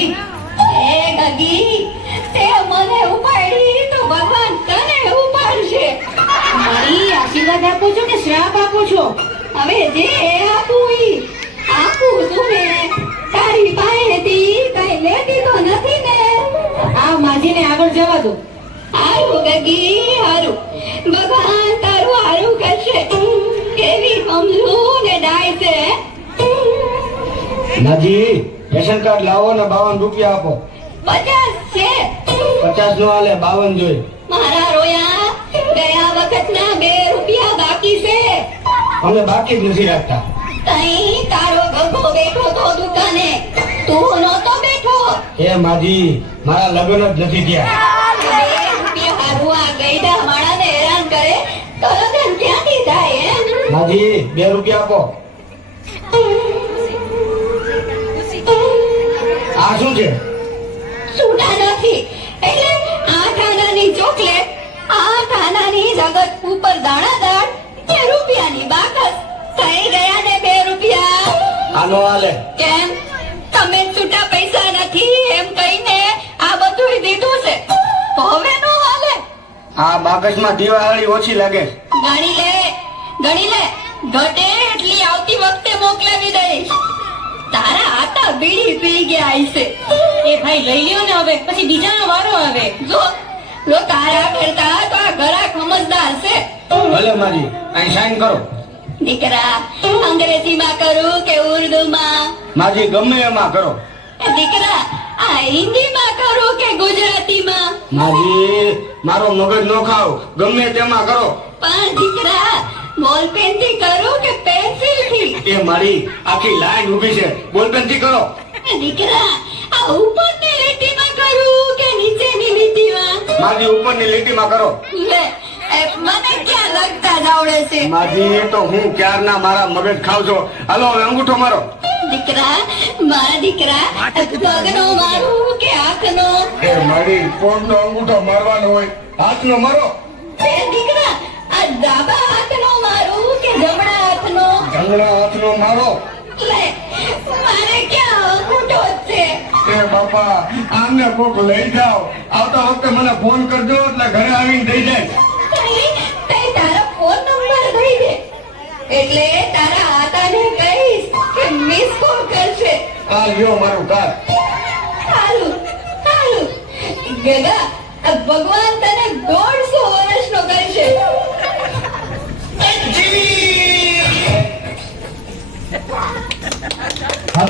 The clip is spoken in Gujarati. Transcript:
માજી. એ ગગી તે મને ઉપાડી તો ભગવાન તને ઉપાડશે. મારી આશીર્વાદ આપો છો કે શ્રાપ આપો છો? હવે જે આપું ઈ આપું છું ને. તારી પાસેથી કઈ લેતી તો નથી ને. આ માજીને આગળ જવા દો. હારું ગગી હારું, ભગવાન તારું હારું કરશે. કેવી સમજુ ને ડાય છે. નાજી રેશન કાર્ડ લાવો ને 52 રૂપિયા આપો. 50 છે. 50 નો હાલે 52 જોઈ. મારા રોયા ગયા વખતના 2 રૂપિયા બાકી છે. અમે બાકી જ નથી રાખતા. તઈ તારો ગગો બેઠો તો દુકાને, તું નહોતો બેઠો. એ માજી મારા લગ્ન જ નથી થયા. 2 રૂપિયા હારું આ ગઈડા માણાને હેરાન કરે તો લગન ક્યાંથી થાય એમ? માજી 2 રૂપિયા આપો. આ શું છે? છૂટા નથી એટલે 8 આનાની ચોકલેટ, 8 આનાની જગત ઉપર દાણાદાર, 2 રૂપિયાની બાકસ. થઈ ગયા ને 2 રૂપિયા. આનો હાલે. કેમ તમે છૂટા પૈસા નથી એમ કહીને આ બધું દીધું છે તો હવે નો હાલે? આ બાકસમાં દિવાળી ઓછી લાગે. ગણી લે ઘટે એટલી આવતી વખતે મોકલાવી દઈશ. તારા આટા બીડી પી ગયા હશે. એ ભાઈ લઈ લ્યો ને હવે, પછી બીજાનો વારો આવે. જો તારા કરતા તો આ ઘરા સમજદાર છે. ભલે માજી અહીં સાઈન કરો. દીકરા અંગ્રેજીમાં કરું કે ઉર્દુમાં? માજી ગમે એમાં કરો. દીકરા આ હિન્દીમાં કરું કે ગુજરાતીમાં? માજી મારો મગજ નો ખાવ, ગમે તેમાં કરો. પણ દીકરા બોલપેન થી કરું કે પેન્સિલ થી? એ મારી આખી લાઈન ઊભી છે, બોલપેન થી કરો. દીકરા આ ઉપરની લીટીમાં કરું કે નીચેની લીટીમાં? માજી ઉપરની લીટીમાં કરો. લે મને ક્યાં લગતા જ આવડે છે. માજી તો હું ક્યારના મારા મગજ ખાવ છો. હાલો હવે અંગૂઠો મારો. દીકરા મારા દીકરા પગનો મારું કે હાથનો? એ મારી કોણનો અંગૂઠો મારવાનો હોય, હાથનો મારો. એ દીકરા આ ડાબા હાથનો મારું કે જમણા હાથનો? જમણા હાથનો મારો. લે મારે ક્યાં અંગૂઠો જ છે. એ બાપા આમને કોક લઈ જાઓ. આવતા વખતે મને ફોન કરજો એટલે ઘરે આવીને દઈ જાય. તઈ તારો ફોન નંબર દઈ દે એટલે તારા આતાને કહીશ કે મિસ કોલ કરશે. આ લ્યો મારું કાર્ડ. સારું ગગા ભગવાન તને 150 વર્ષનો કરશે. હા